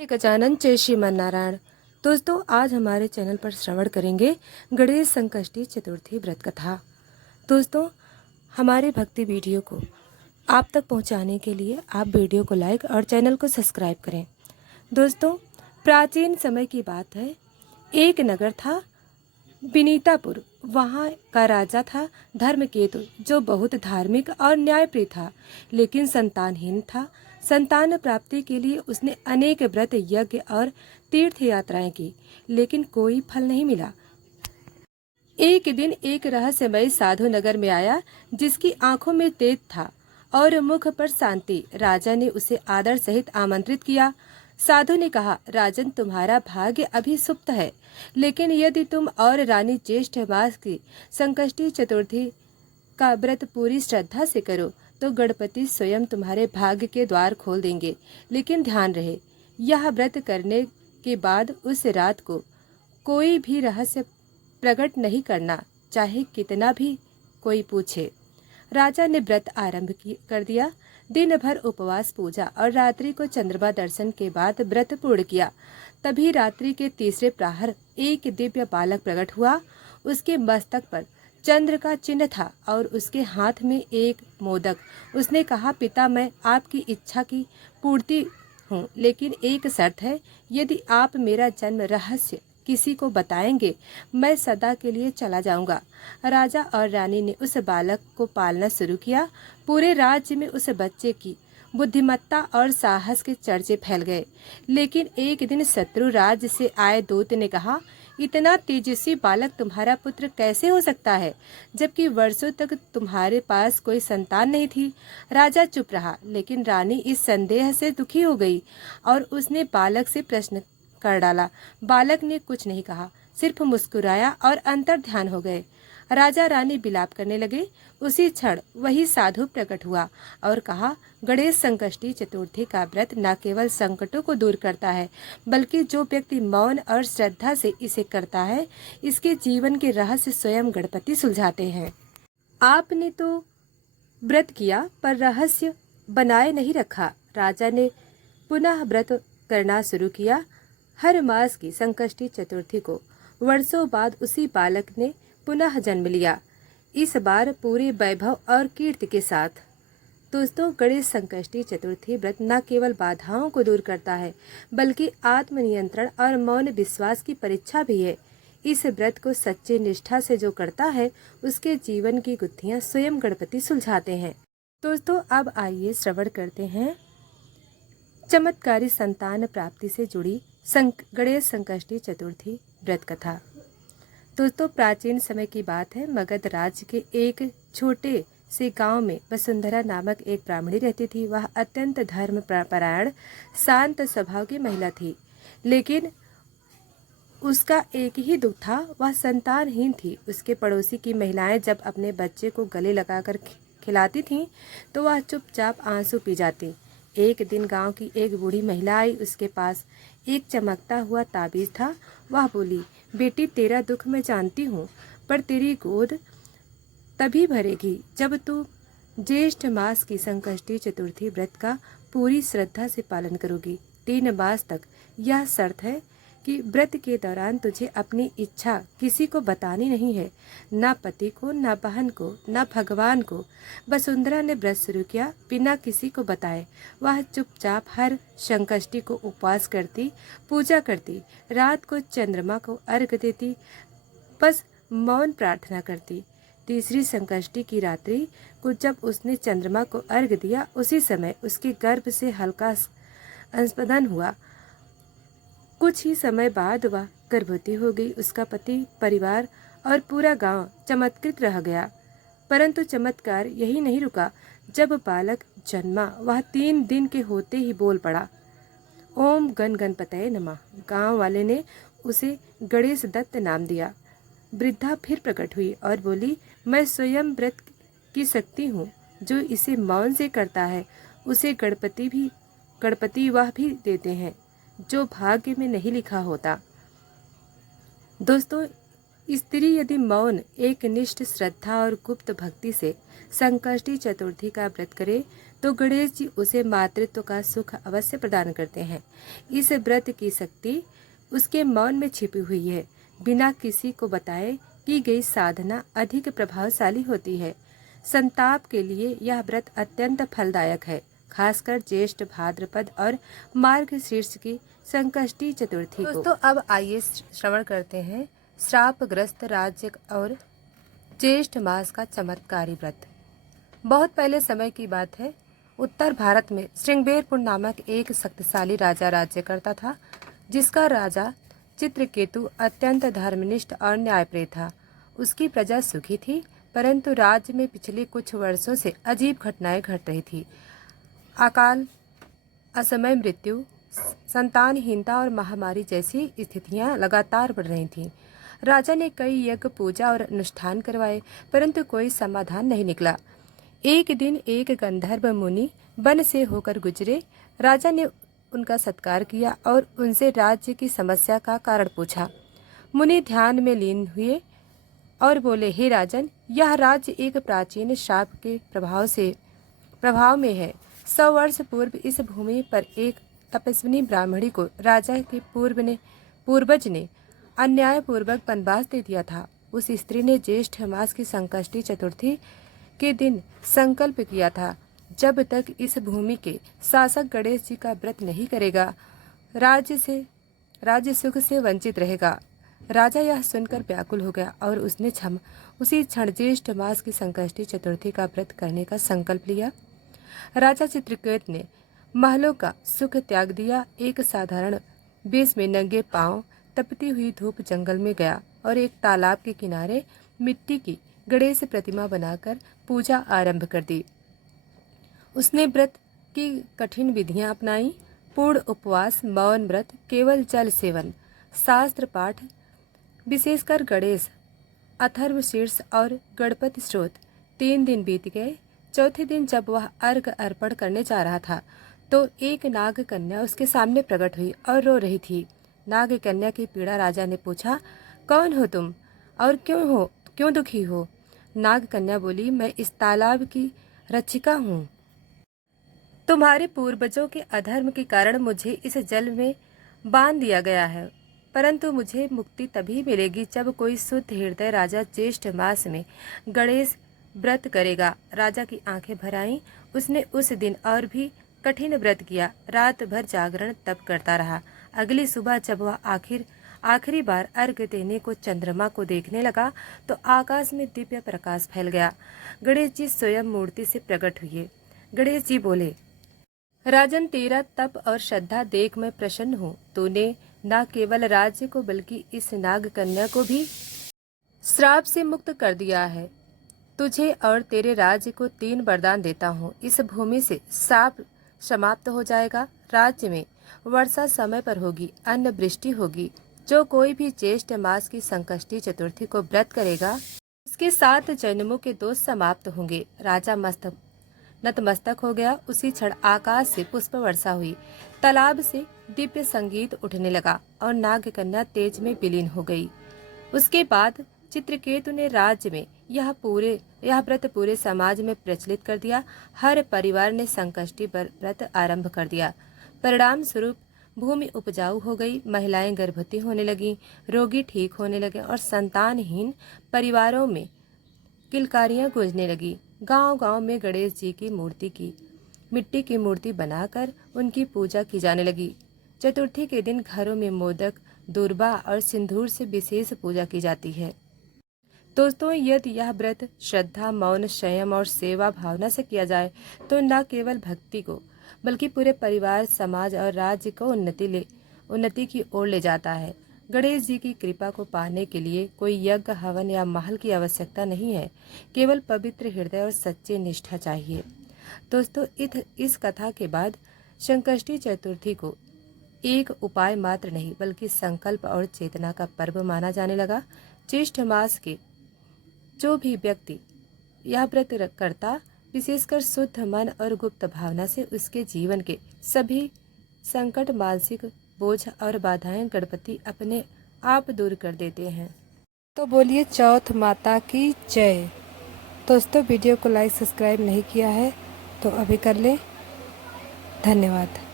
गजानन जय श्रीमन नारायण। दोस्तों, आज हमारे चैनल पर श्रवण करेंगे गणेश संकष्टी चतुर्थी व्रत कथा। दोस्तों, हमारे भक्ति वीडियो को आप तक पहुंचाने के लिए आप वीडियो को लाइक और चैनल को सब्सक्राइब करें। दोस्तों, प्राचीन समय की बात है। एक नगर था विनीतापुर। वहाँ का राजा था धर्मकेतु, जो बहुत धार्मिक और न्यायप्रिय था, लेकिन संतानहीन था। संतान प्राप्ति के लिए उसने अनेक व्रत, यज्ञ और तीर्थ यात्राएं की, लेकिन कोई फल नहीं मिला। एक दिन एक रहस्यमय साधु नगर में आया, जिसकी आंखों में तेज था और मुख पर शांति। राजा ने उसे आदर सहित आमंत्रित किया। साधु ने कहा, राजन, तुम्हारा भाग्य अभी सुप्त है, लेकिन यदि तुम और रानी ज्येष्ठ मास की संकष्टी चतुर्थी का व्रत पूरी श्रद्धा से करो तो गणपति स्वयं तुम्हारे भाग्य के द्वार खोल देंगे। लेकिन ध्यान रहे, यह व्रत करने के बाद उस रात को कोई भी रहस्य प्रकट नहीं करना, चाहे कितना भी कोई पूछे। राजा ने व्रत आरंभ कर दिया। दिन भर उपवास, पूजा और रात्रि को चंद्रमा दर्शन के बाद व्रत पूर्ण किया। तभी रात्रि के तीसरे प्रहर एक दिव्य बालक प्रकट हुआ। उसके मस्तक पर चंद्र का चिन्ह था और उसके हाथ में एक मोदक। उसने कहा, पिता, मैं आपकी इच्छा की पूर्ति हूँ, लेकिन एक शर्त है। यदि आप मेरा जन्म रहस्य किसी को बताएंगे, मैं सदा के लिए चला जाऊंगा। राजा और रानी ने उस बालक को पालना शुरू किया। पूरे राज्य में उस बच्चे की बुद्धिमत्ता और साहस के चर्चे फैल गए। लेकिन एक दिन शत्रु राज्य से आए दूत ने कहा, इतना तेजस्वी बालक तुम्हारा पुत्र कैसे हो सकता है, जबकि वर्षों तक तुम्हारे पास कोई संतान नहीं थी। राजा चुप रहा, लेकिन रानी इस संदेह से दुखी हो गई और उसने बालक से प्रश्न कर डाला। बालक ने कुछ नहीं कहा, सिर्फ मुस्कुराया और अंतर ध्यान हो गए। राजा रानी विलाप करने लगे। उसी क्षण वही साधु प्रकट हुआ और कहा, गणेश संकष्टी चतुर्थी का व्रत न केवल संकटों को दूर करता है, बल्कि जो व्यक्ति मौन और श्रद्धा से इसे करता है, इसके जीवन के रहस्य स्वयं गणपति सुलझाते हैं। आपने तो व्रत किया, पर रहस्य बनाए नहीं रखा। राजा ने पुनः व्रत करना शुरू किया। हर मास की संकष्टी चतुर्थी को वर्षों बाद उसी बालक ने पुनः जन्म लिया, इस बार पूरे वैभव और कीर्ति के साथ। दोस्तों, गणेश संकष्टी चतुर्थी व्रत न केवल बाधाओं को दूर करता है, बल्कि आत्मनियंत्रण और मौन विश्वास की परीक्षा भी है। इस व्रत को सच्ची निष्ठा से जो करता है, उसके जीवन की गुत्थियां स्वयं गणपति सुलझाते हैं। दोस्तों, अब आइए श्रवण करते हैं चमत्कारी संतान प्राप्ति से जुड़ी गणेश संकष्टी चतुर्थी व्रत कथा। दोस्तों, प्राचीन समय की बात है। मगध राज्य के एक छोटे से गांव में वसुंधरा नामक एक ब्राह्मणी रहती थी। वह अत्यंत धर्म परायण, शांत स्वभाव की महिला थी, लेकिन उसका एक ही दुख था, वह संतानहीन थी। उसके पड़ोसी की महिलाएं जब अपने बच्चे को गले लगाकर खिलाती थीं, तो वह चुपचाप आंसू पी जाती। एक दिन गांव की एक बूढ़ी महिला आई। उसके पास एक चमकता हुआ ताबीज था। वह बोली, बेटी, तेरा दुख मैं जानती हूँ, पर तेरी गोद तभी भरेगी जब तू ज्येष्ठ मास की संकष्टी चतुर्थी व्रत का पूरी श्रद्धा से पालन करोगी। 3 मास तक यह शर्त है कि व्रत के दौरान तुझे अपनी इच्छा किसी को बतानी नहीं है, ना पति को, ना बहन को, ना भगवान को। वसुंधरा ने व्रत शुरू किया बिना किसी को बताए। वह चुपचाप हर संकष्टी को उपवास करती, पूजा करती, रात को चंद्रमा को अर्घ्य देती, बस मौन प्रार्थना करती। तीसरी संकष्टी की रात्रि को जब उसने चंद्रमा को अर्घ्य दिया, उसी समय उसके गर्भ से हल्का स्पंदन हुआ। कुछ ही समय बाद वह गर्भवती हो गई। उसका पति, परिवार और पूरा गांव चमत्कृत रह गया। परंतु चमत्कार यही नहीं रुका। जब बालक जन्मा, वह 3 दिन के होते ही बोल पड़ा, ओम गण गणपतये नमः। गांव वाले ने उसे गणेश दत्त नाम दिया। वृद्धा फिर प्रकट हुई और बोली, मैं स्वयं व्रत की शक्ति हूँ। जो इसे मौन से करता है, उसे गणपति वह भी देते हैं, जो भाग्य में नहीं लिखा होता। दोस्तों, स्त्री यदि मौन, एक निष्ठ श्रद्धा और गुप्त भक्ति से संकष्टी चतुर्थी का व्रत करे, तो गणेश जी उसे मातृत्व का सुख अवश्य प्रदान करते हैं। इस व्रत की शक्ति उसके मौन में छिपी हुई है। बिना किसी को बताए की गई साधना अधिक प्रभावशाली होती है। संताप के लिए यह व्रत अत्यंत फलदायक है, खासकर ज्येष्ठ भाद्रपद और मार्गशीर्ष की संकष्टी चतुर्थी को। दोस्तों अब आइए श्रवण करते हैं श्रापग्रस्त राज्य और ज्येष्ठ मास का चमत्कारी व्रत। बहुत पहले समय की बात है। उत्तर भारत में श्रृंगबेरपुर नामक एक शक्तिशाली राजा राज्य करता था, जिसका राजा चित्रकेतु अत्यंत धर्मनिष्ठ और न्यायप्रिय था। उसकी प्रजा सुखी थी, परंतु राज्य में पिछले कुछ वर्षों से अजीब घटनाएं घट रही थी। अकाल, असमय मृत्यु, संतानहीनता और महामारी जैसी स्थितियां लगातार बढ़ रही थीं। राजा ने कई यज्ञ, पूजा और अनुष्ठान करवाए, परंतु कोई समाधान नहीं निकला। एक दिन एक गंधर्व मुनि वन से होकर गुजरे। राजा ने उनका सत्कार किया और उनसे राज्य की समस्या का कारण पूछा। मुनि ध्यान में लीन हुए और बोले, हे राजन, यह राज्य एक प्राचीन शाप के प्रभाव में है। 100 वर्ष पूर्व इस भूमि पर एक तपस्विनी ब्राह्मणी को राजा के पूर्वज ने अन्यायपूर्वक वनवास दे दिया था। उस स्त्री ने ज्येष्ठ मास की संकष्टी चतुर्थी के दिन संकल्प किया था, जब तक इस भूमि के शासक गणेश जी का व्रत नहीं करेगा, राज्य सुख से वंचित रहेगा। राजा यह सुनकर व्याकुल हो गया और उसने उसी क्षण ज्येष्ठ मास की संकष्टी चतुर्थी का व्रत करने का संकल्प लिया। राजा चित्रकेतु ने महलों का सुख त्याग दिया। एक साधारण वेश में नंगे पांव तपती हुई धूप जंगल में गया और एक तालाब के किनारे मिट्टी की गणेश प्रतिमा बनाकर पूजा आरंभ कर दी। उसने व्रत की कठिन विधियां अपनाई। पूर्ण उपवास, मौन व्रत, केवल जल सेवन, शास्त्र पाठ, विशेषकर गणेश, अथर्वशीर्ष और गणपति स्तोत्र। 3 दिन बीत गए। चौथे दिन जब वह अर्घ अर्पण करने जा रहा था, तो एक नाग कन्या उसके सामने प्रकट हुई और रो रही थी। नाग कन्या की पीड़ा राजा ने पूछा, कौन हो तुम और क्यों दुखी हो? नाग कन्या बोली, मैं इस तालाब की रक्षिका हूँ। तुम्हारे पूर्वजों के अधर्म के कारण मुझे इस जल में बांध दिया गया है, परंतु मुझे मुक्ति तभी मिलेगी जब कोई शुद्ध हृदय राजा ज्येष्ठ मास में गणेश व्रत करेगा। राजा की आंखें भर आईं। उसने उस दिन और भी कठिन व्रत किया। रात भर जागरण तप करता रहा। अगली सुबह जब वह आखिरी बार अर्घ्य देने को चंद्रमा को देखने लगा, तो आकाश में दिव्य प्रकाश फैल गया। गणेश जी स्वयं मूर्ति से प्रकट हुए। गणेश जी बोले, राजन, तेरा तप और श्रद्धा देख मैं प्रसन्न हूँ। तूने न केवल राज्य को बल्कि इस नाग कन्या को भी श्राप से मुक्त कर दिया है। तुझे और तेरे राज्य को 3 वरदान देता हूँ। इस भूमि से श्राप समाप्त हो जाएगा। राज्य में वर्षा समय पर होगी, अन्न वृष्टि होगी। जो कोई भी ज्येष्ठ मास की संकष्टी चतुर्थी को व्रत करेगा, उसके 7 जन्मों के दोष समाप्त होंगे। राजा नतमस्तक हो गया। उसी क्षण आकाश से पुष्प वर्षा हुई। तालाब से दिव्य संगीत उठने लगा और नाग कन्या तेज में विलीन हो गई। उसके बाद चित्रकेतु ने राज्य में यह व्रत पूरे समाज में प्रचलित कर दिया। हर परिवार ने संकष्टी व्रत आरंभ कर दिया। परिणाम स्वरूप भूमि उपजाऊ हो गई, महिलाएं गर्भवती होने लगीं, रोगी ठीक होने लगे और संतानहीन परिवारों में किलकारियां गूंजने लगी। गांव-गांव में गणेश जी की मिट्टी की मूर्ति बनाकर उनकी पूजा की जाने लगी। चतुर्थी के दिन घरों में मोदक, दूर्बा और सिंदूर से विशेष पूजा की जाती है। दोस्तों, यदि यह व्रत श्रद्धा, मौन, संयम और सेवा भावना से किया जाए तो न केवल भक्ति को बल्कि पूरे परिवार, समाज और राज्य को उन्नति की ओर ले जाता है। गणेश जी की कृपा को पाने के लिए कोई यज्ञ, हवन या महल की आवश्यकता नहीं है। केवल पवित्र हृदय और सच्ची निष्ठा चाहिए। दोस्तों, इस कथा के बाद संकष्टी चतुर्थी को एक उपाय मात्र नहीं बल्कि संकल्प और चेतना का पर्व माना जाने लगा। ज्येष्ठ मास के जो भी व्यक्ति यह व्रत करता, विशेषकर शुद्ध मन और गुप्त भावना से उसके जीवन के सभी संकट, मानसिक बोझ और बाधाएं गणपति अपने आप दूर कर देते हैं। तो बोलिए चौथ माता की जय। दोस्तों, वीडियो को लाइक, सब्सक्राइब नहीं किया है तो अभी कर ले। धन्यवाद।